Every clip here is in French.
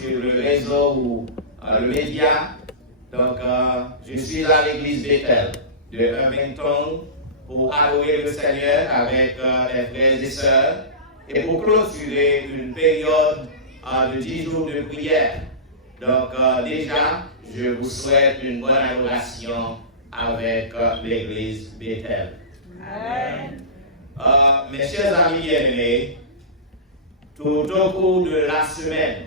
sur le réseau ou le média. Donc, je suis à l'église Bethel de Irvington pour adorer le Seigneur avec les frères et sœurs et pour clôturer une période de 10 jours de prière. Donc, déjà, je vous souhaite une bonne adoration avec l'église Bethel. Amen. Mes chers amis bien-aimés, tout au cours de la semaine,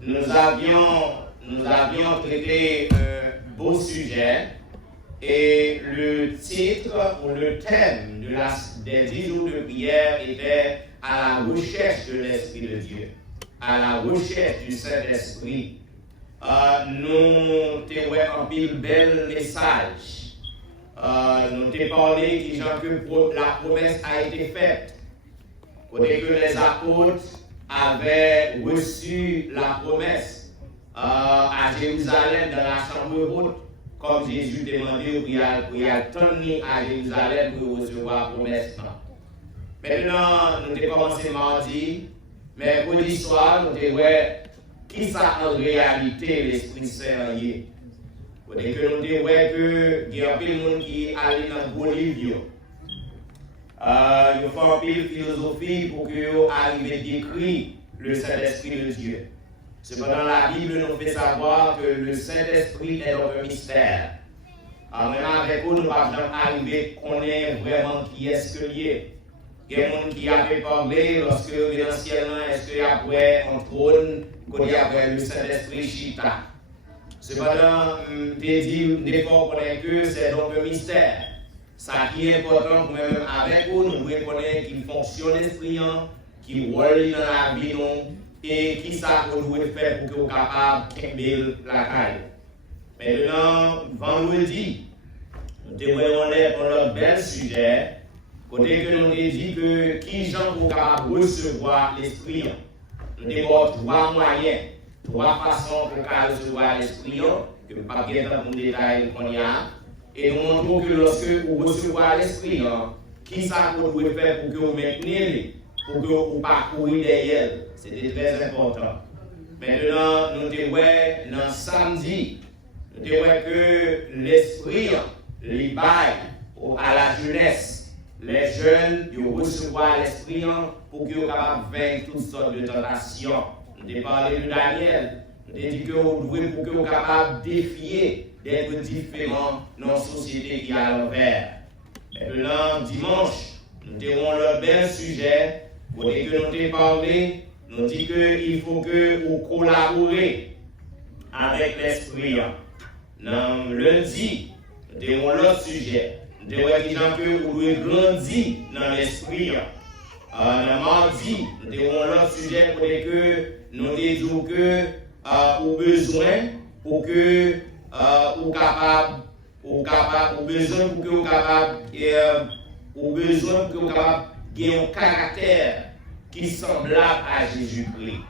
nous avions traité un beau sujet et le titre ou le thème des 10 jours de prière était à la recherche de l'Esprit de Dieu, à la recherche du Saint-Esprit. Nous avons un pile bel message. Nous avons parlé qui genre que la promesse a été faite. Côté que les apôtres avaient reçu la promesse à Jérusalem dans la chambre haute, comme Jésus demandait pour y attendre à Jérusalem pour recevoir la promesse. Maintenant, nous avons commencé mardi, mais mercredi soir, nous avons qui ça en réalité l'Esprit Saint lié. Côté que nous avons que il y a un peu de monde qui allait dans Bolivie. Il faut un peu de philosophie pour que vous arriviez à décrire le Saint-Esprit de Dieu. Cependant, la Bible nous fait savoir que le Saint-Esprit est donc un mystère. Même avec vous, nous ne pouvons pas arriver à connaître vraiment qui est-ce que lié. Il y a des gens qui avaient parlé lorsque, éventuellement, est-ce qu'il y a un trône, qu'il y a le Saint-Esprit Chita. Cependant, des fois, on connaît que c'est donc un mystère. Ça qui est important, même avec vous, nous devons connaître qu'il fonctionne l'esprit, qui roule dans la vie, et qui ça qu'on doit faire pour que vous soyez capable de faire la caille. Maintenant, vendredi, nous devons un bel sujet, côté que nous avons dit que qui gens sont capables de recevoir l'esprit. Nous devons trois moyens, trois façons pour recevoir l'esprit, que nous ne pouvons pas dire dans le détail qu'on y a. Et nous montrons que lorsque vous recevez l'esprit, qui ça qu'on doit faire pour que vous mainteniez, pour que vous parcouriez derrière. C'était très important. Maintenant, nous devons, dans samedi, nous devons que l'esprit, les bails à la jeunesse, les jeunes, ils recevoir l'esprit pour qu'ils soient capables de vaincre toutes sortes de tentations. Nous devons parler de Daniel. Nous devons dire que vous devez pour que vous soyez capables de défier d'être différents dans la société qui est à l'envers. Maintenant, dimanche, nous avons le bel sujet. Dès que nous avons parlé, nous disons qu'il faut que vous collaborez avec l'esprit. Dans lundi, nous avons l'autre sujet. Nous devons dire que vous devez grandir dans l'esprit. Dans mardi, nous avons l'autre sujet pour que nous disons que vous avez besoin pour que ou capable besoin pour que vous capable gagner un caractère qui est semblable à Jésus-Christ.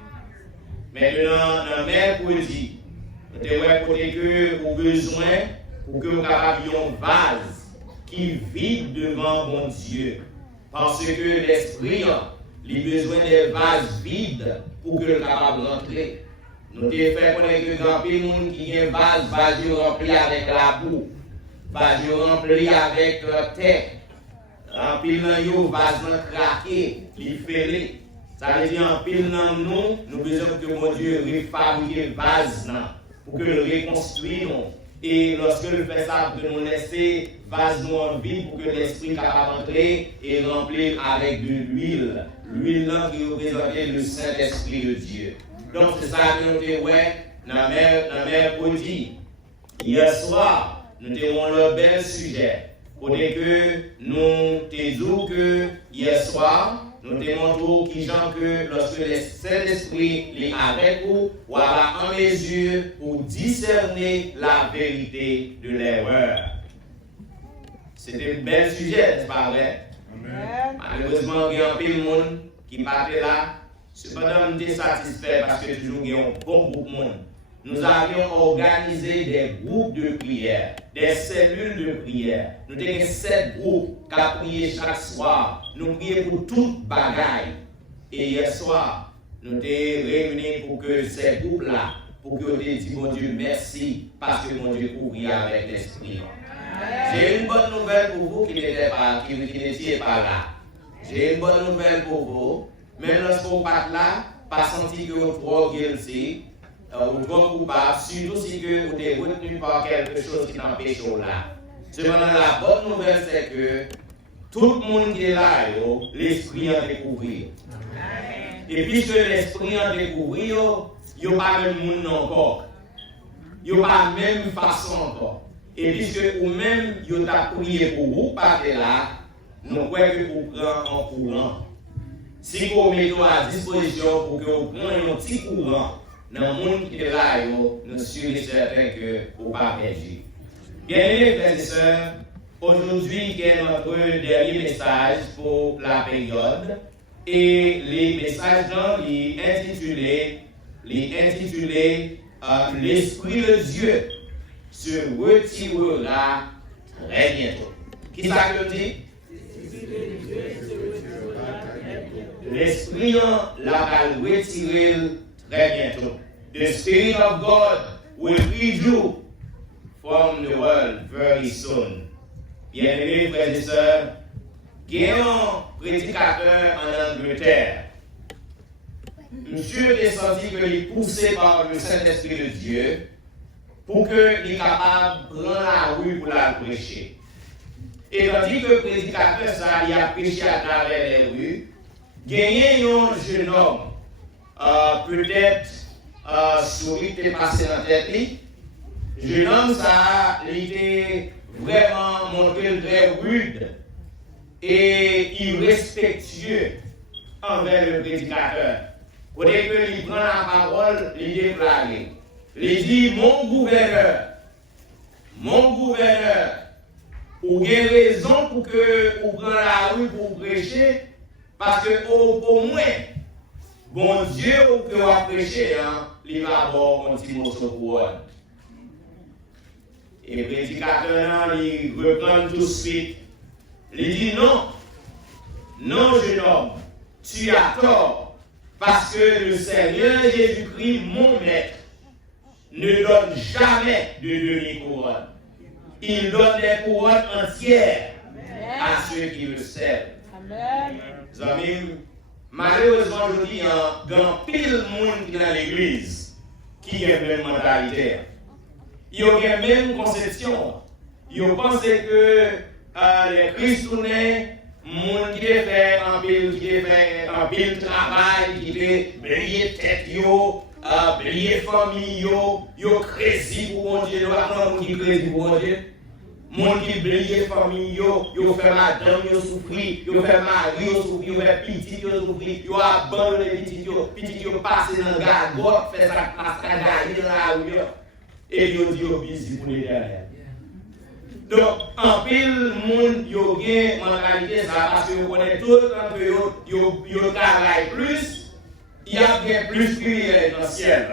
Maintenant, dans mercredi, vous devez que vous besoin pour que vous capable une vase qui vide devant mon Dieu. Parce que l'esprit a besoin des vases vides pour que le capable rentrer. Nous avons fait connaître que grand pays monde qui a un vase rempli avec la boue, vase rempli avec la terre. En pile dans yo vase craqué, li fêlé. Ça veut dire en pile dans nous besoin que mon Dieu refabrique vase pour que le reconstruisons. Et lorsque nous faisons ça, de nous laisser vase nous en vide pour que l'esprit capable d'entrer et remplir avec de l'huile. L'huile qui représente le Saint-Esprit de Dieu. Donc c'est ça que nous avons dans mercredi. Hier soir, nous avons le bel sujet. Pour dire que nous disons que hier soir, nous démontrons que lorsque le Saint-Esprit est avec vous, vous avez en mesure pour discerner la vérité de l'erreur. C'était un bel sujet, n'est-ce pas vrai? Malheureusement, il y a un peu de monde qui partait là. Cependant, nous sommes satisfaits parce que toujours il y a un bon groupe de monde. Nous avions organisé des groupes de prière, des cellules de prière. Nous avons 7 groupes qui prié chaque soir. Nous prions pour toute bagaille. Et hier soir, nous sommes réunis pour que ces groupes-là, pour que nous disions, mon Dieu, merci, parce que mon Dieu couvrit avec l'Esprit. J'ai une bonne nouvelle pour vous qui n'étiez pas là. J'ai une bonne nouvelle pour vous. Même lorsque vous n'êtes là, pas senti que vous êtes trop guilty, ou trop coupable, surtout si vous êtes retenu par quelque chose qui n'empêche là. Cependant, la bonne nouvelle, c'est que tout le monde qui est là, l'Esprit a découvert. Et puisque l'Esprit a découvert, il n'y a pas même monde encore. Il n'y a pas même façon encore. Et puisque vous-même, vous avez prié pour vous, partez là, nous croyons que vous prenez en courant. Si vous mettez à disposition pour que vous preniez un petit courant dans le monde qui est là, nous sommes certains que vous ne pas perdu. Bien-aimés frères et sœurs, aujourd'hui, c'est notre dernier message pour la période. Et les messages sont intitulés l'Esprit de Dieu se retirera très bientôt. Qui ça que dit? L'Esprit va retirer très bientôt. The Spirit of God will lead you from the world very soon. Bien-aimés frères et sœurs, il y a un prédicateur en Angleterre. Monsieur est senti qu'il est poussé par le Saint-Esprit de Dieu pour qu'il soit capable de prendre la rue pour la prêcher. Et tandis que le prédicateur, ça, il a prêché à travers les rues, gagné un jeune homme, peut-être souris était passé dans la tête. Le jeune homme, ça, il était vraiment montré très rude et irrespectueux envers le prédicateur. Au début, il prend la parole, il déclare. Il dit, mon gouverneur, vous avez raison pour que vous preniez la rue pour prêcher, parce que au moins, bon Dieu, que vous prêchez, il va avoir un petit morceau pour vous. Et le prédicateur, il reprend tout de suite. Il dit non, jeune homme, tu as tort, parce que le Seigneur Jésus-Christ, mon maître, ne donne jamais de demi-couronne. Il donne des couronnes entières à ceux qui le servent. Amen. Malheureusement, je dis, il y a pile de monde qui est dans l'église qui a la même mentalité. Il y a la même conception. Ils pensent que les Christounais, monde qui fait un pile travail, qui fait briller tête, briller famille, yo crazy pour mon Dieu, non qui crazy pour mon Dieu. Monde qui brille famille, yo fait madame, yo souffri, yo fait mari, yo souffri, yo fait petit, yo souffri, yo abandonné petit, yo passé dans le gargot, fait sa cascade dans la rue, et yo dit yo busy pour l'Éternel. Donc, en pile, monde yo gen mentalité ça parce que yo connaît tout le temps que yo travaille plus, il y a bien plus prière dans le ciel.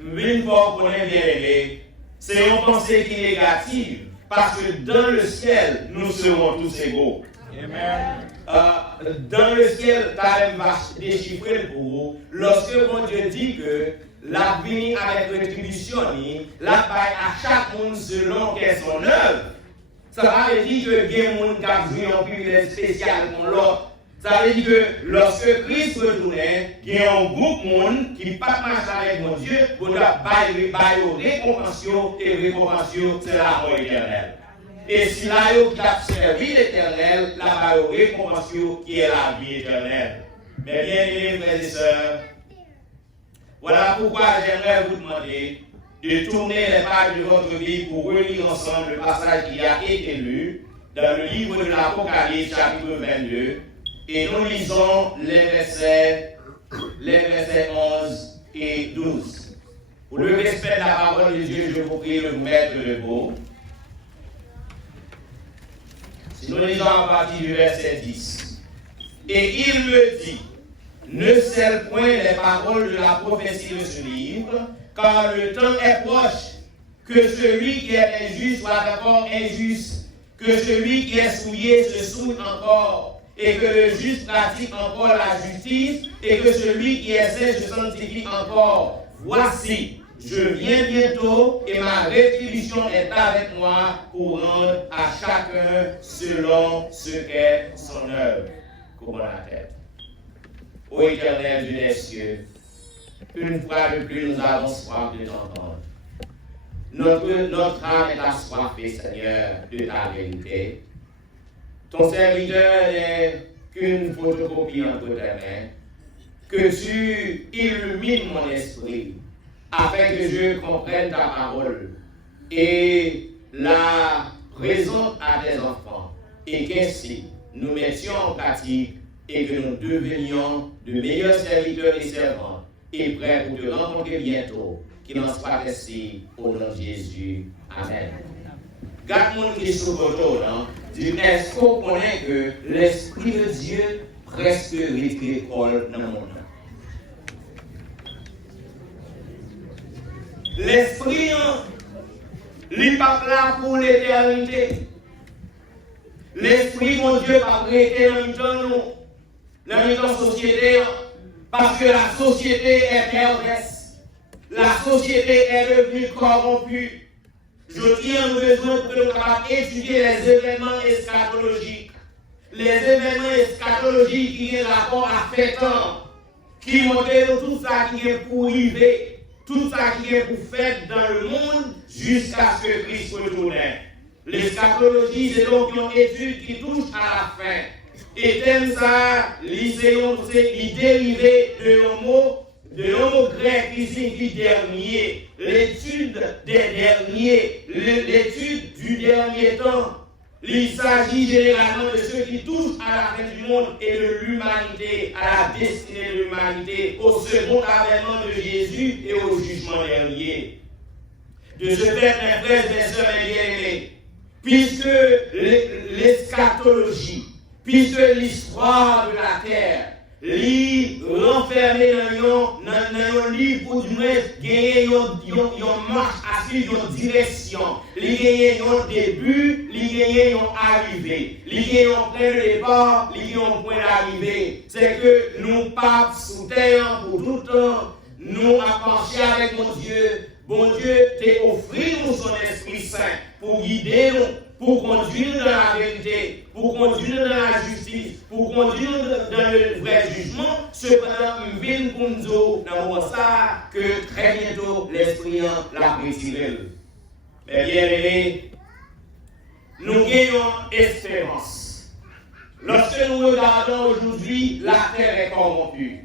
Une fois qu'on est bien aimé, c'est une pensée qui est négative. Parce que dans le ciel, nous serons tous égaux. Amen. Dans le ciel, Talem va déchiffrer pour vous. Lorsque mon Dieu dit que la vie avec rétribution, la baille à chaque monde selon son œuvre, ça veut dire que il y a des gens qui ont joué un privilège spécial pour l'autre. Ça veut dire que lorsque Christ retournait, il y a un groupe de monde qui ne pas marcher avec mon Dieu pour bailler récompense et récompense, c'est la mort éternelle. Et si là, il a servi l'éternel, la récompense qui est la vie éternelle. Mais bien aimés frères et sœurs, voilà pourquoi j'aimerais vous demander de tourner les pages de votre vie pour relire ensemble le passage qui a été lu dans le livre de l'Apocalypse, chapitre 22. Et nous lisons les versets 11 et 12. Pour le respect de la parole de Dieu, je vous prie de vous mettre debout. Si nous lisons à partir du verset 10. Et il me dit, ne scelle point les paroles de la prophétie de ce livre, car le temps est proche. Que celui qui est injuste soit encore injuste, que celui qui est souillé se souille encore, et que le juste pratique encore la justice, et que celui qui essaie se sanctifie encore. Voici, je viens bientôt, et ma rétribution est avec moi pour rendre à chacun selon ce qu'est son œuvre. Couvrons la tête. Ô Éternel Dieu des cieux, une fois de plus nous avons soif de t'entendre. Notre âme est assoiffée, Seigneur, de ta vérité. Ton serviteur n'est qu'une photocopie entre tes mains. Que tu illumines mon esprit, afin que je comprenne ta parole et la présente à tes enfants, et qu'ainsi nous mettions en pratique et que nous devenions de meilleurs serviteurs et servantes et prêts pour te rencontrer bientôt. Qu'il en soit ainsi au nom de Jésus. Amen. Garde mon qui est sur votre nom. Est-ce qu'on connaît que l'Esprit de Dieu presque l'école dans le monde? L'Esprit, il n'est pas là pour l'éternité. L'Esprit, mon Dieu, pas prêté dans notre société, parce que la société est perverse. La société est devenue corrompue. Je tiens besoin que nous puissions étudier les événements eschatologiques. Les événements eschatologiques qui ont rapport à Fétan, qui montrent tout ça qui est pour arriver, tout ça qui est pour faire dans le monde jusqu'à ce que Christ retourne. L'eschatologie, c'est donc une étude qui touche à la fin. Et thème ça, c'est dérivé de un mot grec qui signifie dernier. L'étude des derniers, l'étude du dernier temps. Il s'agit généralement de ceux qui touchent à la fin du monde et de l'humanité, à la destinée de l'humanité, au second avènement de Jésus et au jugement dernier. De ce fait, mes frères et sœurs bien-aimés, puisque l'eschatologie, puisque l'histoire de la terre, renfermé dans un livre ou du moins gagner une marche à suivre, une direction, gagner un début, gagner une arrivée, gagner un point de départ, gagner un point d'arrivée. C'est que nous pas sous terre pour tout le temps, nous avons marché avec mon Dieu. Bon Dieu t'a offert nous son Esprit Saint pour guider nous, pour conduire dans la vérité, pour conduire dans la justice, pour conduire dans le vrai jugement. Cependant, nous venons pour nous dire ça que très bientôt l'Esprit l'a retiré. Mais bien aimés, nous gagnons espérance. Lorsque nous regardons aujourd'hui, la terre est corrompue.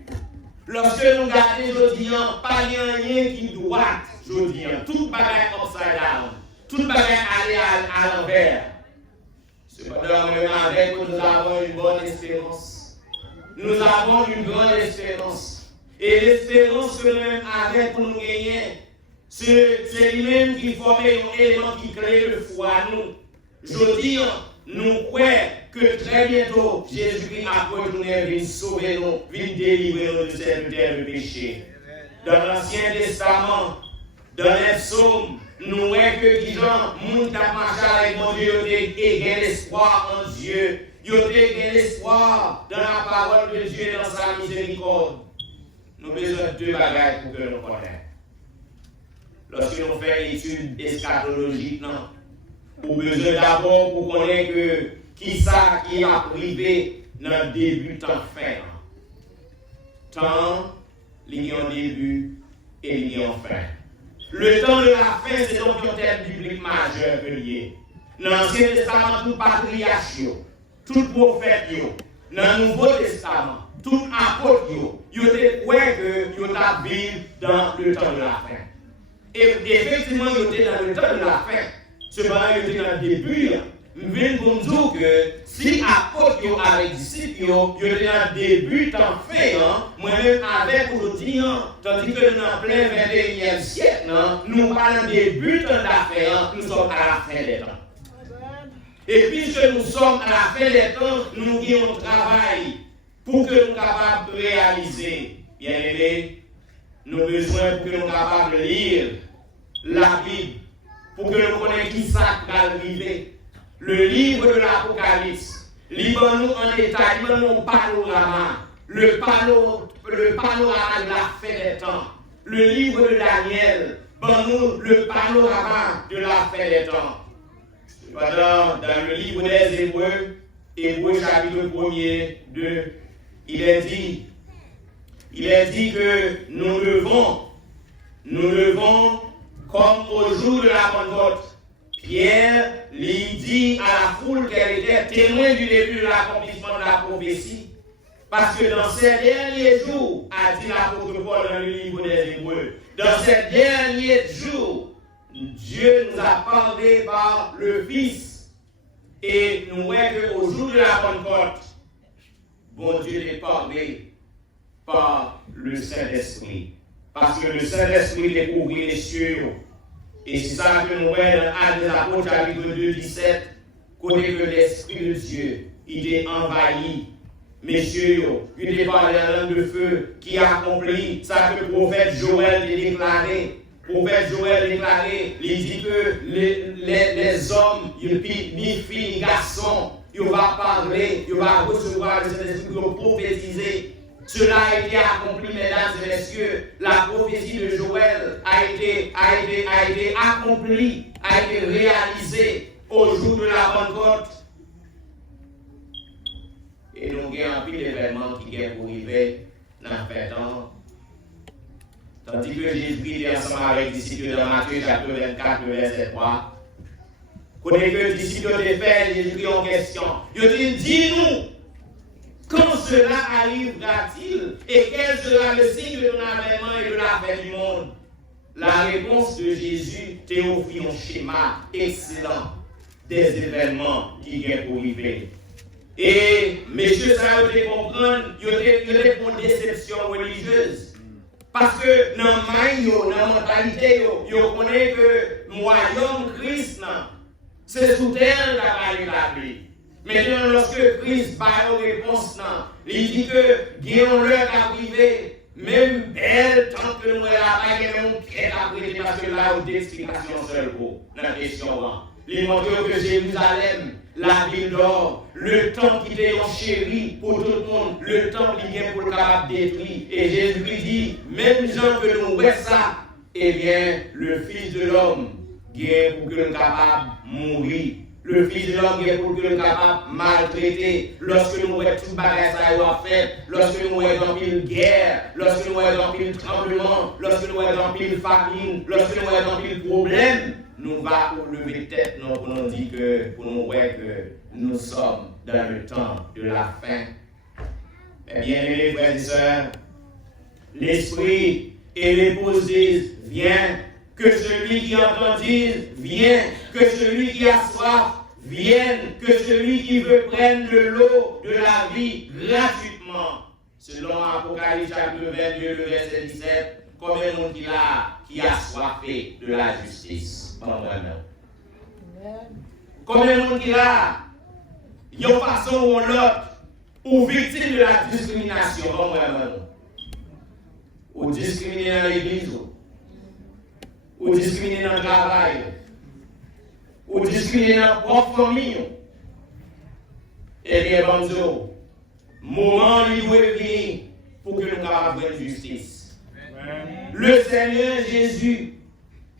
Lorsque nous regardons aujourd'hui, pas rien qui doit, aujourd'hui, tout bagaille upside down. Tout va aller à l'envers. Cependant, même avec nous avons une bonne espérance. Nous avons une grande espérance. Et l'espérance que même avec pour nous gagner, c'est lui-même qui forme un élément qui crée le foi à nous. Je dis, nous croyons que très bientôt, Jésus-Christ a retourné, vient sauver nous, vient délivrer nous de cette terre de péché. Dans l'Ancien Testament, dans les psaumes, nous voyons que les gens, qui ont marché avec mon Dieu, ils ont l'espoir en Dieu. Ils ont l'espoir dans la parole de Dieu et dans sa miséricorde. Nous avons besoin de deux bagages pour que nous connaissions. Lorsque nous faisons une étude eschatologique, nous avons besoin d'abord pour connaître qui ça qui a privé dans le début, temps, fin. Temps, il y a un début et il y a un fin. Le temps de la fin, c'est donc un thème biblique majeur que lié. Dans l'Ancien Testament, tout patriarche, tout prophète, dans le Nouveau Testament, tout apôtre, ils étaient prêts que ils vivent dans le temps de la fin. Et effectivement, ils étaient dans le temps de la fin. Cependant, ils étaient dans le début. Je viens pour nous dire que si apôtres avec disciples, ils étaient dans le début, temps fin, moi-même avec aujourd'hui, tandis que nous en plein 21e siècle, nous parlons du début temps d'affaires, nous sommes à la fin des temps. Et puisque nous sommes à la fin des temps, nous avons un travail pour que nous soyons capables de réaliser. Bien aimés, nous avons besoin pour que nous soyons capables de lire la Bible, pour que nous connaissions qui ça va arriver. Le livre de l'Apocalypse, Liban-nous en détail, liban-nous panorama, le panorama de la fin des temps. Le livre de Daniel, ban-nous le panorama de la fin des temps. Cependant, dans le livre des Hébreux, Hébreux chapitre 1er, 2, il est dit que nous devons, comme au jour de la Pentecôte, Pierre lui dit à la foule qu'elle était témoin du début de l'accomplissement de la prophétie. Parce que dans ces derniers jours, a dit l'apôtre Paul dans le livre des Hébreux, dans ces derniers jours, Dieu nous a parlé par le Fils. Et nous voyons qu'au jour de la Pentecôte, bon Dieu est parlé par le Saint-Esprit. Parce que le Saint-Esprit découvrit les cieux. Et c'est ça que nous voyons dans Actes des Apôtres, chapitre 2, 17, côté que l'Esprit de Dieu, il est envahi. Messieurs, il est parlé en langue de feu qui accomplit ça que le prophète Joël a déclaré. Le prophète Joël a déclaré, il dit que les hommes, ni filles, ni garçons, ils vont parler, ils vont recevoir le Saint-Esprit, ils vont prophétiser. Cela a été accompli, mesdames et messieurs. La prophétie de Joël a été accomplie, a été réalisée au jour de la Pentecôte. Et nous avons un pile d'événements qui viennent pour arriver dans le temps. Tandis que Jésus-Christ est ensemble avec les disciples dans Matthieu chapitre 24, verset 3. Connaissez que les disciples de fait, Jésus-Christ en question. Il dit, dis-nous, quand cela arrivera-t-il et quel sera le signe de ton avènement et de la fin du monde? La réponse de Jésus te offre un schéma excellent des événements qui viennent pour arriver. Et messieurs, ça vous devez comprendre, il y a une déception religieuse. Parce que dans la mentalité, vous connaissez que le royaume Christ, c'est sous terre qui va établir. Maintenant, lorsque Christ bat une réponse, il dit que Guillaume l'heure à privé, même belle, tant que nous là-bas, il y a même un pied à prêter, parce que là, il y a des explications seules pour la question. Il montre que Jérusalem, la ville d'or, le temple qui était en chéri pour tout le monde, le temple qui vient pour le capable détruire. Et Jésus-Christ dit, même gens que nous voyons ça, eh bien, le Fils de l'homme vient pour que nous capable mourir. Le Fils de l'homme vient pour que nous capable maltraiter. Lorsque nous voyons tout bagage ça a fait, lorsque nous voyons dans une guerre, lorsque nous voyons dans une tremblement, lorsque nous voyons dans une famine, lorsque nous voyons dans un problème, nous allons lever tête pour nous dire que, pour nous voir que nous sommes dans le temps de la fin. Eh bien, mes frères et sœurs, l'Esprit et l'épouse disent, viens, que celui qui entend dise, viens, que celui qui a soif, vienne, que celui qui veut prendre de l'eau de la vie gratuitement. Selon Apocalypse chapitre 22, le verset 17, combien de monde qui a soifé de la justice? Combien de monde qui a une façon ou l'autre, ou victime de la discrimination? Ou discriminé dans l'église, ou discriminé dans le travail, ou discriminé dans la propre famille. Eh bien, bonjour, moment libre est venu pour que nous puissions faire justice. Le Seigneur Jésus,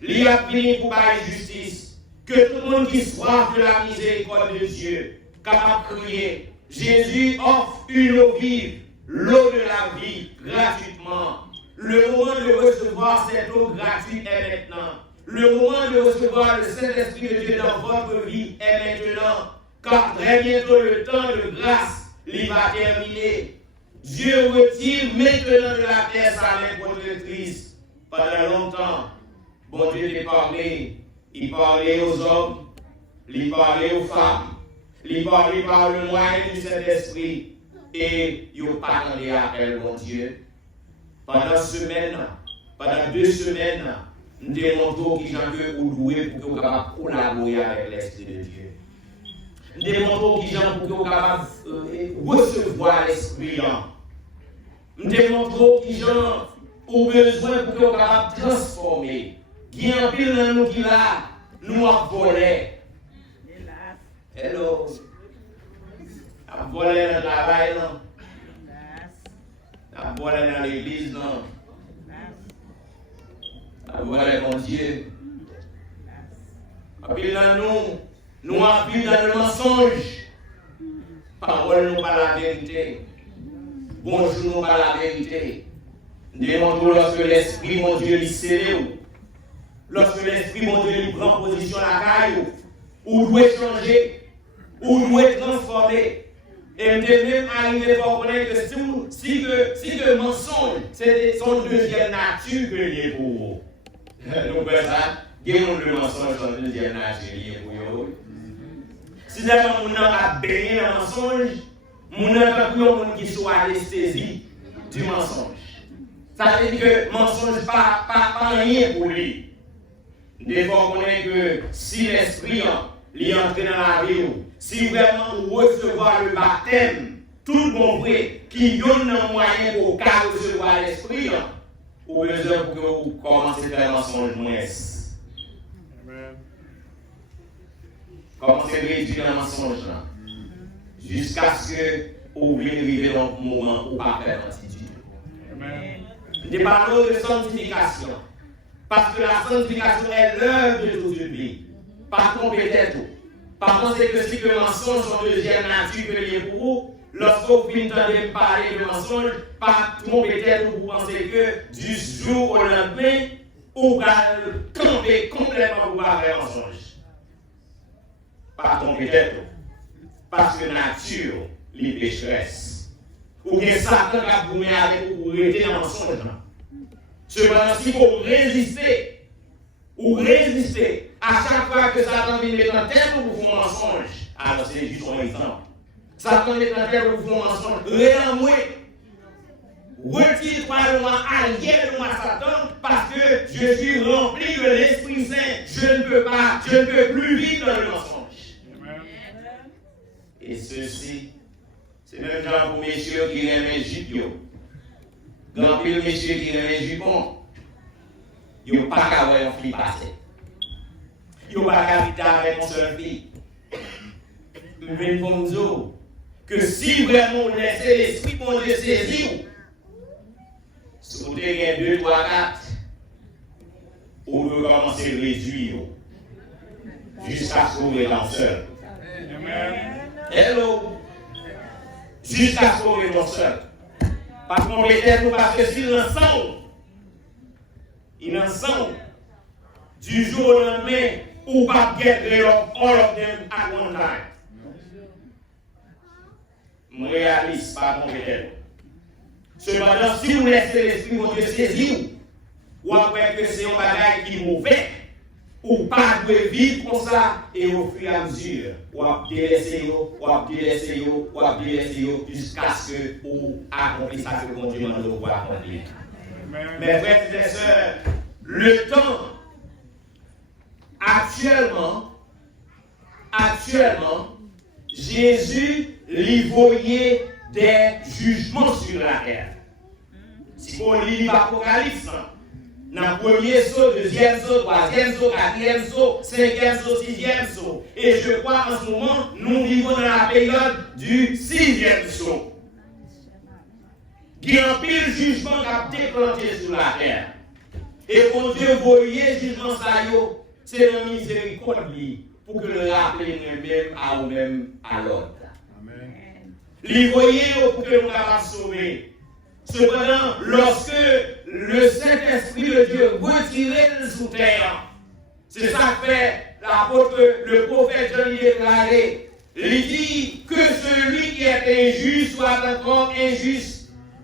il a venu pour faire justice. Que tout le monde qui soif de la miséricorde de Dieu, capable de crier, Jésus offre une eau vive, l'eau de la vie, gratuitement. Le moment de recevoir cette eau gratuite est maintenant. Le moment de recevoir le Saint-Esprit de Dieu dans votre vie est maintenant. Car très bientôt le temps de grâce, il va terminer. Dieu retire maintenant de la terre sa main protectrice. Pendant longtemps, bon Dieu t'a parlé. Il parlait aux hommes, il parlait aux femmes, il parlait par le moyen du Saint-Esprit. Et il n'a pas attendu à elle, mon Dieu. Pendant 2 semaines, nous démontrons qu'ils ont ou doué pour qu'ils soient capables de collaborer avec l'Esprit de Dieu. Nous démontrons qu'ils ont pour qu'ils soient capables de recevoir l'Esprit. Nous démontrons qu'ils ont besoin pour qu'ils soient capables de transformer. Il y a un pile dans nous qui là, nous avons volé. Hello. On a volé dans le travail, non? On a volé dans l'église, non? On a volé mon Dieu. Et puis là, nous appuyons dans le mensonge. Parole nous pas la vérité. Bonjour nous pas la vérité. Démontrons lorsque l'Esprit, mon Dieu, lui scellé. Lorsque l'Esprit, mon Dieu, lui prend position à la caille, ou doit changer, ou doit transformer. Et même arriver à connaître que si le mensonge, c'est son deuxième nature que lié pour vous. Donc, ça, le mensonge, son deuxième nature lié pour vous. Si d'abord on a baigné dans le mensonge, on a pas monde qui soit anesthésie du mensonge. Ça veut dire que le mensonge n'est pas rien pour lui. Des fois, on connaît que si l'esprit est entré dans la vie, si vraiment on recevoir le baptême, tout le monde vrai, qui donne un moyen pour recevoir l'esprit, ou besoin pour que vous commencez à faire un mensonge moins. Commencez à réduire le mensonge là. Jusqu'à ce que vous arriviez dans le moment où vous ne pas faire l'attitude. Nous parlons de sanctification. Parce que la sanctification est l'œuvre de toute une vie. Par compétence. Par conséquent, si le mensonge sont deuxième nature que lié pour vous, lorsque vous entendez parler de mensonge, par compétence, vous pensez que du jour au lendemain, vous allez camper complètement pour faire mensonge. Par compétence. Parce que nature, les pécheresse. Ou bien Satan qui a vous mis avec vous pour arrêter dans le mensonge. Cependant, si vous résistez, à chaque fois que Satan vient mettre en tête pour vous mensonge, alors c'est juste un exemple. Satan met en tête pour vous mensonge, réellement, retire-toi de moi, allié de moi, Satan, parce que je suis rempli de l'Esprit Saint. Je ne peux plus vivre dans le mensonge. Et ceci, c'est même genre pour messieurs qui aiment les jupons. Grand pile messieurs qui aiment les jupons. Ils n'ont pas qu'à voir un fille passer. Ils n'ont pas qu'à habiter avec une seule fille. Mais comme dire que si vraiment on laisse l'esprit pour Dieu saisir, si vous avez 2, 3, 4, on veut commencer à réduire jusqu'à ce que vous êtes en seul. Hello! Jusqu'à ce qu'on est seul. Parce qu'on est parce que s'il en sont, du jour au lendemain, ou pas get rid of all of them at one time. Je réalise pas mon peut-être. Cependant, si vous laissez l'esprit de Dieu saisir, ou après que c'est un bagage qui est mauvais, ou pas de vivre comme ça, et au fur et à mesure, ou à délaisser, jusqu'à ce que vous accomplissez ça que Dieu m'a demandé pour accomplir. Mes frères et sœurs, le temps, actuellement, Jésus lui voyait des jugements sur la terre. Si on lit l'Apocalypse, dans le premier saut, deuxième saut, troisième saut, quatrième saut, cinquième saut, sixième saut. Et je crois en ce moment, nous vivons dans la période du sixième saut. Il y a un pile jugement qui a déclenché sur la terre. Et quand Dieu voyait jugement ça, c'est la miséricorde pour que le rappeler nous-mêmes à nous-mêmes à l'ordre. Les voyez pour que nous puissions sauver. Cependant, lorsque le Saint-Esprit de Dieu retirait sous terre, c'est ça que fait l'apôtre, le prophète Jean déclaré. Il dit que celui qui est injuste soit encore injuste,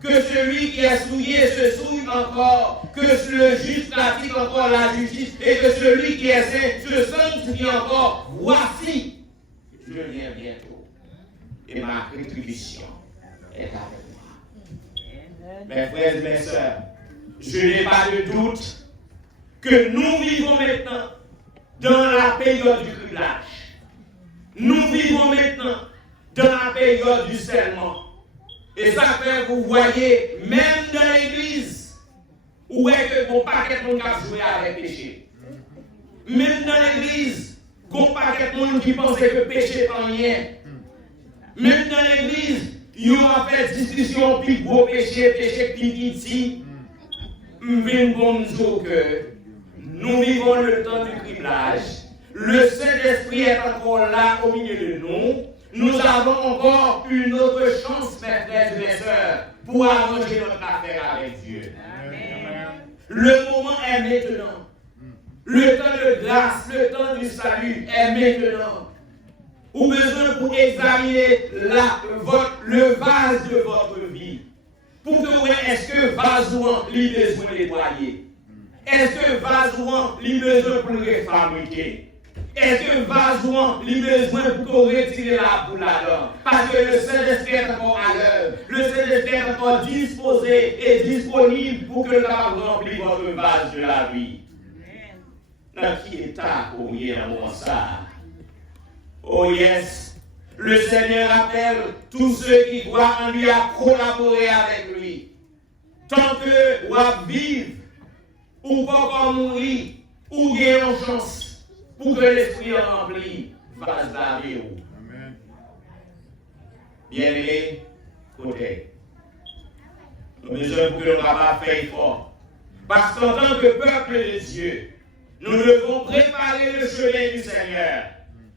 que celui qui est souillé se souille encore, que le juste pratique encore la justice, et que celui qui est saint se sanctifie encore. Voici, je viens bientôt, et ma rétribution est avec moi. Mes frères et mes sœurs, je n'ai pas de doute que nous vivons maintenant dans la période du criblage. Nous vivons maintenant dans la période du serment. Et ça fait que vous voyez, même dans l'église, où est que mon paquet de monde qui a joué avec péché. Même dans l'église, mon paquet de monde qui pensait que péché n'est pas rien. Même dans l'église, il y a fait discussion, puis gros péché, puis petit. Je viens pour nous dire que nous vivons le temps du criblage. Le Saint-Esprit est encore là au milieu de nous. Nous avons encore une autre chance, mes frères et mes sœurs, pour arranger notre affaire avec Dieu. Amen. Le moment est maintenant. Le temps de grâce, le temps du salut est maintenant. Vous avez besoin pour examiner le vase de votre vie. Pour que vous est-ce que vase ou lui besoin de nettoyer? Est-ce que vase ou lui besoin pour le fabriquer? Est-ce que vase ou lui besoin pour retirer la boule là-dedans? Parce que le Saint-Esprit est encore à l'œuvre. Le Saint-Esprit est encore disposé et disponible pour que nous remplisse votre vase de la vie. Dans qui état pour y est dans ça? Oh yes, le Seigneur appelle tous ceux qui croient en lui à collaborer avec lui. Tant que vous vivez, ou pas mourir, ou gagner une chance pour que l'Esprit rempli va se laver. Bien aimé, côté. Nous avons besoin pour que nous pas faire fort. Parce qu'en tant que peuple de Dieu, nous devons préparer le chemin du Seigneur.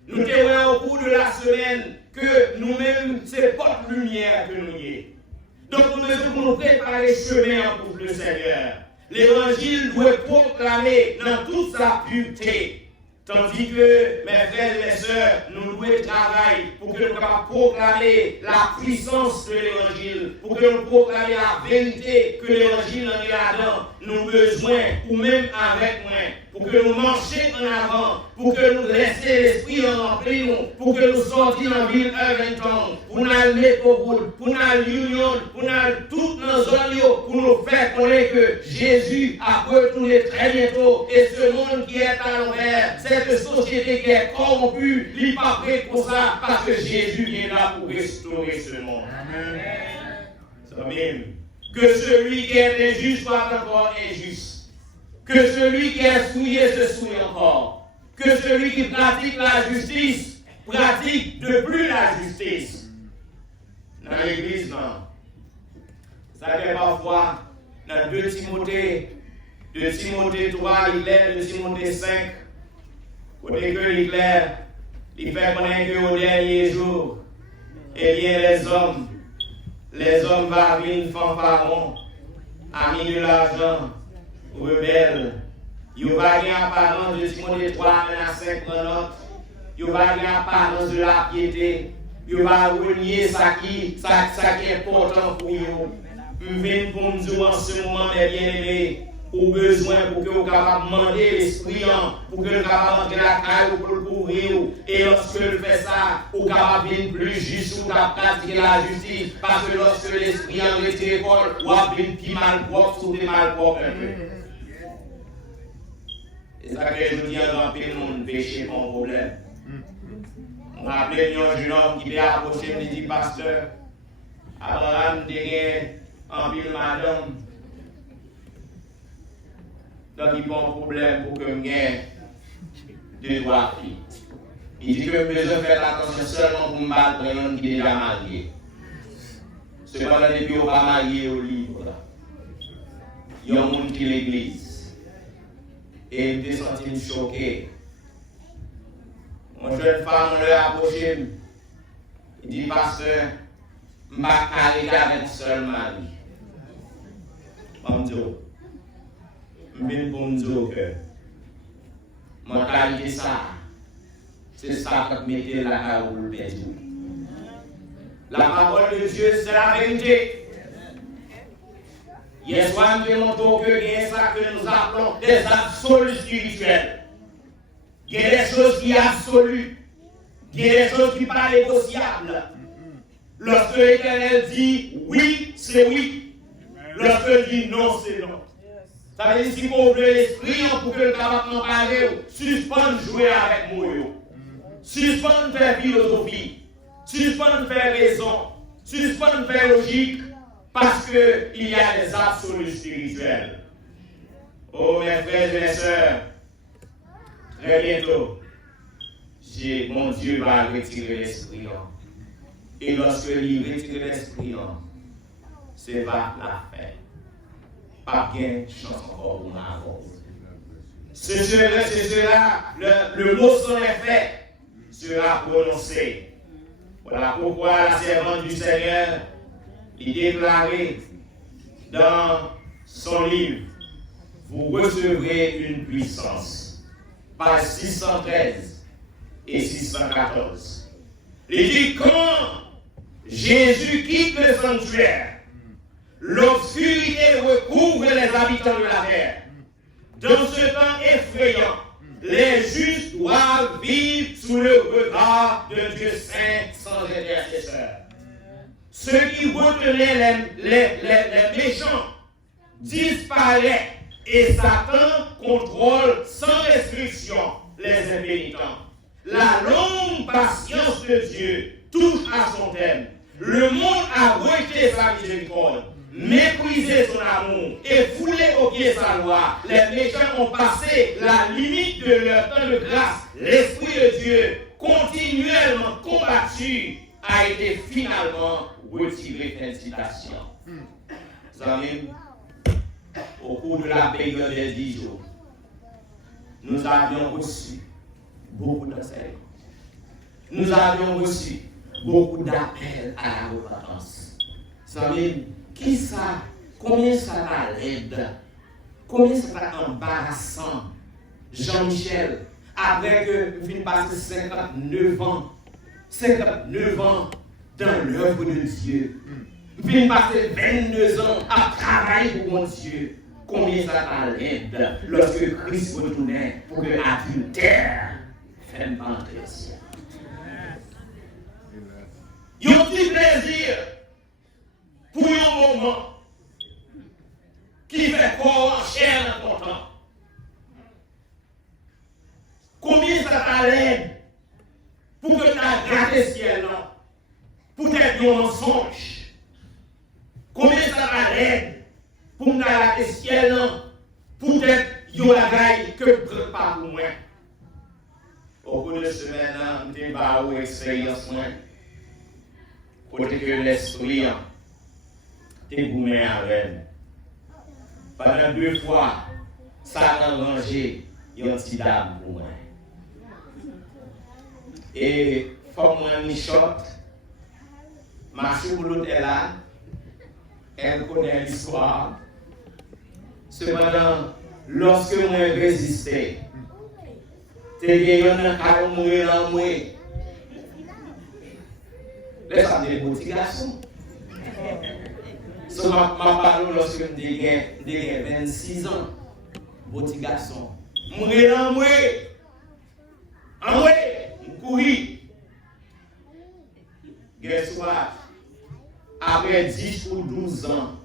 Nous terons au cours de la semaine que nous-mêmes, c'est pas de lumière que nous y est. Donc nous devons nous préparer le chemin pour le Seigneur. L'évangile doit proclamer dans toute sa pureté. Tandis que, mes frères et mes sœurs, nous devons travailler pour que nous puissions proclamer la puissance de l'évangile, pour que nous proclamer la vérité que l'évangile en est là-dedans. Nous avons besoin, ou même avec moi, pour que nous marchions en avant, pour que nous laissions l'esprit en remplir nous, pour que nous sortions dans la ville Irvington, pour nous aller métropole, pour nous aller Union, pour nous aller toutes nos zones, pour nous faire connaître que Jésus a retourné très bientôt et ce monde qui est à l'envers, cette société qui est corrompue, il n'est pas prêt pour ça parce que Jésus vient là pour restaurer ce monde. Amen. Ça même. Que celui qui est injuste soit encore injuste. Que celui qui est souillé se souille encore. Que celui qui pratique la justice pratique de plus la justice. Dans l'église, non. Ça fait parfois, dans 2 Timothée 3, il est 2 Timothée 5, côté que il clair, il fait connaître qu'au dernier jour, eh bien les hommes vont venir fanfaron, amis de l'argent, rebelles. Il va y avoir apparence de Timothée 3, à 5 notes. Il va y avoir apparence de la piété. Il va renier ça qui est important pour vous. Je viens pour nous dire en ce moment, mes bien-aimés, au besoin pour que vous capable demander l'esprit, pour que vous capable entrer la caille pour le couvrir. Et lorsque vous faites ça, vous capable venir plus juste, vous capable pratiquer la justice. Parce que lorsque l'esprit en retire l'école, vous avez une petit mal propre, ou des mal propres un peu. Et ça que je dis à grand pile, mon péché, mon problème. On a appelé un jeune homme qui vient approcher, me dit, pasteur, Abraham, derrière, en pile madame. Donc il n'y a pas de problème pour que je gagne 2-3 filles. Il dit que je besoin de faire attention seulement pour me battre un homme qui est déjà marié. Cependant, depuis qu'on n'est pas marié au livre, il y a un monde qui est l'église. Et il me senti choqué. Mon jeune femme, on l'a approché. Il dit, pasteur, je ne vais pas arriver avec un seul mari. Je me dis, je viens pour me dire que mentalité ça, c'est ça que mettez la parole de Dieu. La parole de Dieu, c'est la vérité. Hier soir, nous démontrons que il y a ça que nous appelons des absolus spirituels. Il y a des choses qui sont absolues. Il y a des choses qui ne sont pas négociables. Lorsque l'Éternel dit oui, c'est oui. Lorsque il dit non, c'est non. Ça veut dire si vous ouvrez l'esprit pour que le capable n'en parle, suspend de jouer avec moi. Suspend de faire philosophie. Suspend de faire raison. Suspend de faire logique. Parce qu'il y a des absolus spirituels. Oh mes frères et mes sœurs, très bientôt, mon Dieu va retirer l'esprit. Et lorsque il retire l'esprit, c'est pas la fin. Pas bien chance encore pour ma voix. Ce sera, le mot son effet sera prononcé. Voilà pourquoi la servante du Seigneur il déclarait dans son livre, vous recevrez une puissance. Page 613 et 614. Il dit quand Jésus quitte le sanctuaire, l'obscurité recouvre les habitants de la terre. Dans ce temps effrayant, les justes doivent vivre sous le regard de Dieu saint sans intercesseur. Ceux qui retenaient les méchants disparaissent et Satan contrôle sans restriction les impénitents. La longue patience de Dieu touche à son terme. Le monde a rejeté sa miséricorde, méprisé son amour et foulé au pied sa loi. Les méchants ont passé la limite de leur temps de grâce. L'Esprit de Dieu, continuellement combattu, a été finalement retiré. Fin de citation. Amis, au cours de la période des 10 jours, nous avions reçu beaucoup d'enseignements. Nous avions reçu beaucoup d'appels à la repentance. Amis, qui ça? Combien ça va l'aide? Combien ça va embarrassant? Jean-Michel, après que vous venez passer 59 ans dans l'œuvre de Dieu, vous venez passer 22 ans à travailler pour mon Dieu. Combien ça va l'aide lorsque Christ retournait pour que l'adultère fasse entrer au ciel? Ils ont du plaisir pour un moment qui fait corps en chair dans ton temps. Combien ça t'aide pour que tu aies gardé ce ciel là, pour t'être un mensonge? Combien ça t'aide pour que tu aies gardé ce ciel là, pour t'être un bagaille que tu ne pas pour moi? Au bout de semaine, je n'ai pas eu expérience. Côté que l'esprit t'es gourmé avec. Pendant 2 fois, ça a rangé un petit dame pour moi. Et faut moi michotte, marcher pour l'autre est là, elle connaît l'histoire. Cependant, lorsque moi résistais, t'es gagné à mourir en moi. Laisse-moi des petits garçons. So, ma parole lorsque j'ai 26 ans, petit garçon. Mourir en moi. En moi, je couris. Guess what? Après 10 ou 12 ans,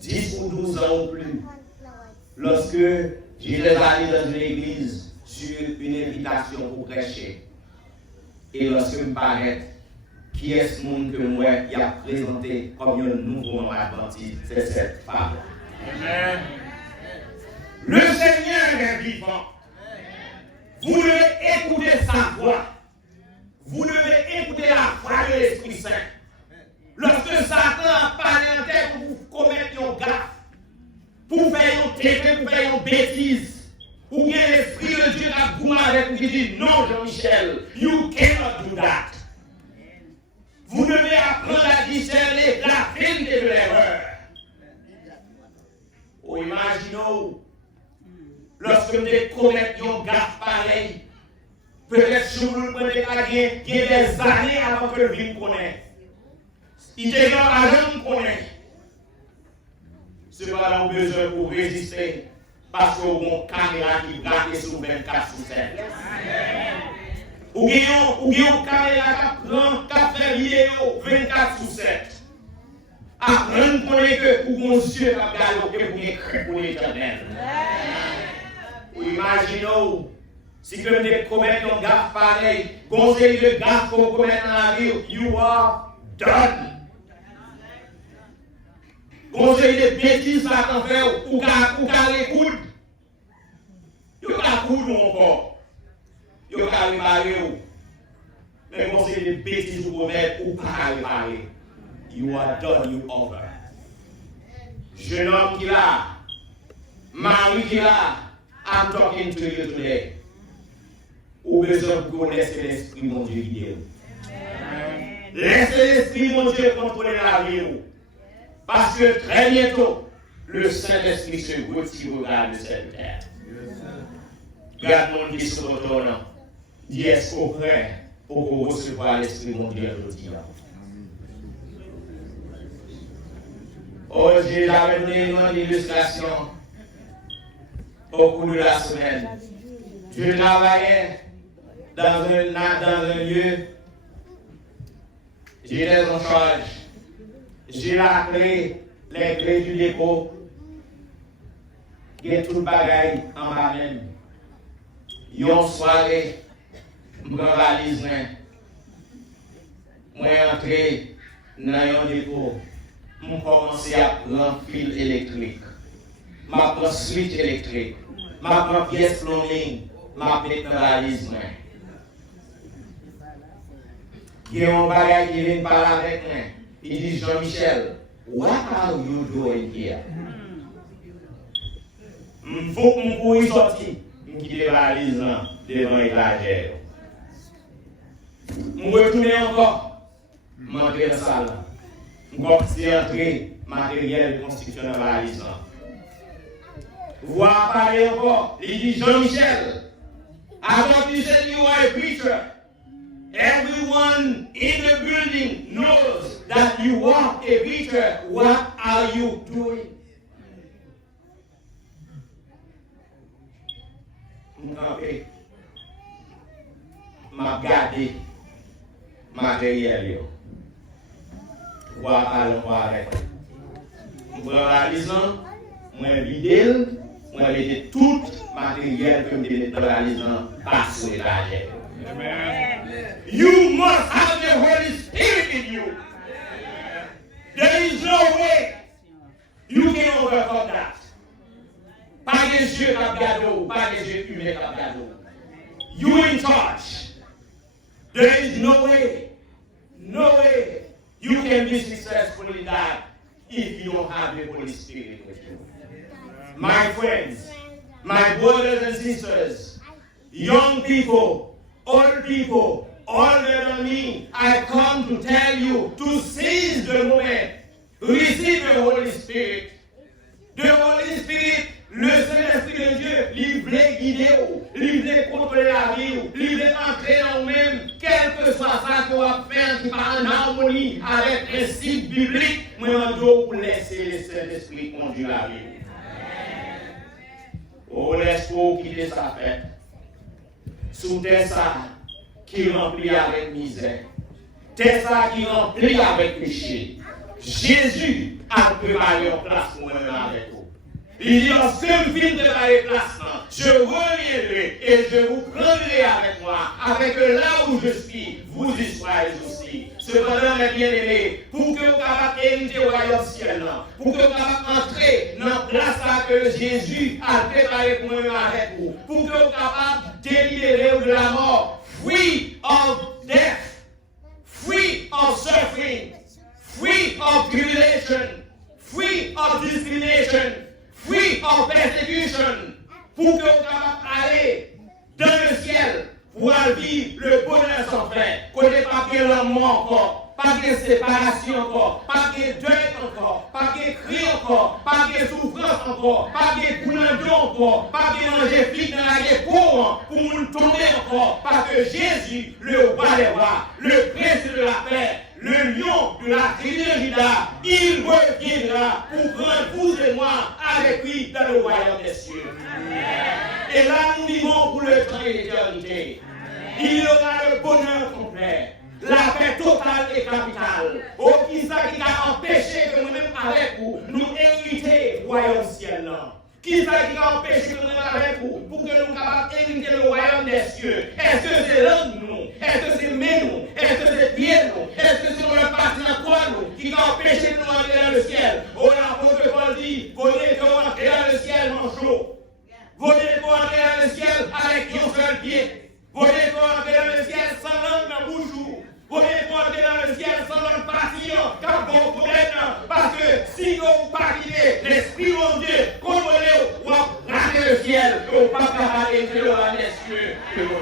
10 ou 12 ans ou plus, lorsque j'étais allé dans une église sur une invitation pour prêcher, et lorsque je me parlais, qui est ce monde que moi qui a présenté comme un nouveau adventiste, c'est cette femme. Amen. Le Seigneur est vivant. Vous devez écouter sa voix. Vous devez écouter la voix de l'Esprit Saint. Lorsque Satan a parlé en tête pour vous commettre une gaffe, pour faire une tété, pour faire une bêtise, ou bien l'Esprit de Dieu a goûté avec vous qui dit non, Jean-Michel, you cannot do that. Vous devez apprendre à discerner la vérité de l'erreur. Ou imaginez, lorsque vous commettez une gaffe pareille, peut-être que vous prenez des années avant que vous me connaisse. Il est dans l'agent me connaît. Ce n'est pas un besoin pour résister, parce que vous avez une caméra qui braque sur 24/7. Ou bien une caméra qui fait vidéo 24/7. Apprendre qu'on est que pour mon Dieu qui a galopé pour écrire pour l'éternel. Imaginez, si que vous commettez un gaffe pareil, conseil de gaffe qu'on commet dans la vie, you are done. Conseil de bêtises ça t'en fait, ou qu'à l'écoute. Vous qu'à coudre encore. Vous qu'à réparer. mais conseiller des bêtises ou commettre ou pas réparer. You are done, you over. Jeune homme qui là, Marie qui là, I'm talking to you today. Ou besoin de connaître l'esprit, mon Dieu, guider. Laissez l'esprit, mon Dieu, contrôler la vie. Parce que très bientôt, le Saint-Esprit se retirera de cette terre. Regarde mon qui se retourne. Dis est-ce qu'on est prêt pour recevoir l'Esprit, mon Dieu, aujourd'hui? Oh, j'ai j'avais donné une illustration au cours de la semaine. Je travaillais dans un lieu. J'étais en charge. J'ai la clé, les clés du dépôt. Il y a tout le bagaille en bas même. Une soirée, je me valise. Je suis entré dans un dépôt. Je commence à prendre fil électrique. Je prends switch électrique. Je prends pièce plumbing. Je mets dans la valise. Il y a un bagage qui vient parler avec moi. Il dit Jean-Michel, what are you doing here? Il faut que je puisse sortir. Je quitte la valise devant l'étagère. Je retourne encore. Je m'entre dans la salle. Je commence à entrer matériel de construction dans la valise. Voir parler encore. Il dit Jean-Michel, I thought you said you were a preacher. Everyone in the building knows that you are a preacher. What are you doing? Okay. M'a gardé matériel. Voir à l'envers. Je réalise, je vide, je mets tout matériel que je mets dans la maison par l'étagère. You must have the Holy Spirit in you. There is no way you can overcome that. Pas des yeux capiado, pas des yeux humains capiado. You in charge. There is no way you can be successful in that if you don't have the Holy Spirit with you. My friends, my brothers and sisters, young people, old people, older than me, I come to tell you to seize the moment. Receive the Holy Spirit. The Holy Spirit, le Saint-Esprit de Dieu, il veut guider vous, il veut contrôler la vie, il veut entrer en vous-même, quel que soit ça que vous faire qui va en harmonie avec le principe biblique, moi je dois vous laisser le Saint-Esprit conduire la vie. Oh, laisse-vous quitter sa fête. Sous terre ça qui remplit avec misère. Terre ça qui remplit avec péché. Jésus a préparé une place pour moi avec vous. Il dit, lorsque je viens de préparer place, je reviendrai et je vous prendrai avec moi, avec là où je suis, vous y soyez aussi. Cependant, mes bien-aimés, pour que vous puissiez hériter au royaume ciel, pour que vous puissiez entrer dans la place que Jésus a préparée pour moi avec vous, pour que vous puissiez délivrer de la mort, free of death, free of suffering, free of tribulation, free of discrimination, free of persecution, pour que vous puissiez aller dans le ciel, pour vivre le bonheur sans fin, côté pas de l'amour encore, pas de séparation encore, pas de deuil encore, pas de cri encore, pas de souffrance encore, pas de boulot encore, pas de manger vite dans la guerre pour nous tomber encore, parce que Jésus, le roi des rois, le prince de la paix, le lion de la tribu de Juda, il reviendra pour prendre vous et moi avec lui dans le royaume des cieux. Et là, nous vivons pour le temps et l'éternité. Il y aura le bonheur complet, la paix totale et capitale. Oh, qui ça qui a empêché que nous-mêmes avec vous, nous hériter le royaume ciel. Qui ça qui a empêché que nous-mêmes avec vous, pour que nous capables d'hériter le royaume des cieux? Est-ce que c'est l'homme nous? Est-ce que c'est nous? Est-ce que c'est Pierre nous? Est-ce que c'est le parti dans quoi nous qui a empêché de nous entrer dans le ciel? Oh, l'apôtre Paul dit, vous voulez que vous entrez dans le ciel manchot. Vous voulez que vous entrez dans le ciel avec un seul pied. Vous voulez que vous entrez dans le ciel sans langue dans la bouche. qui a bon problème, parce que si vous pas quitté l'Esprit de Dieu, contrôlez, vous rater le ciel, vous ne pouvez pas aller de l'homme que vous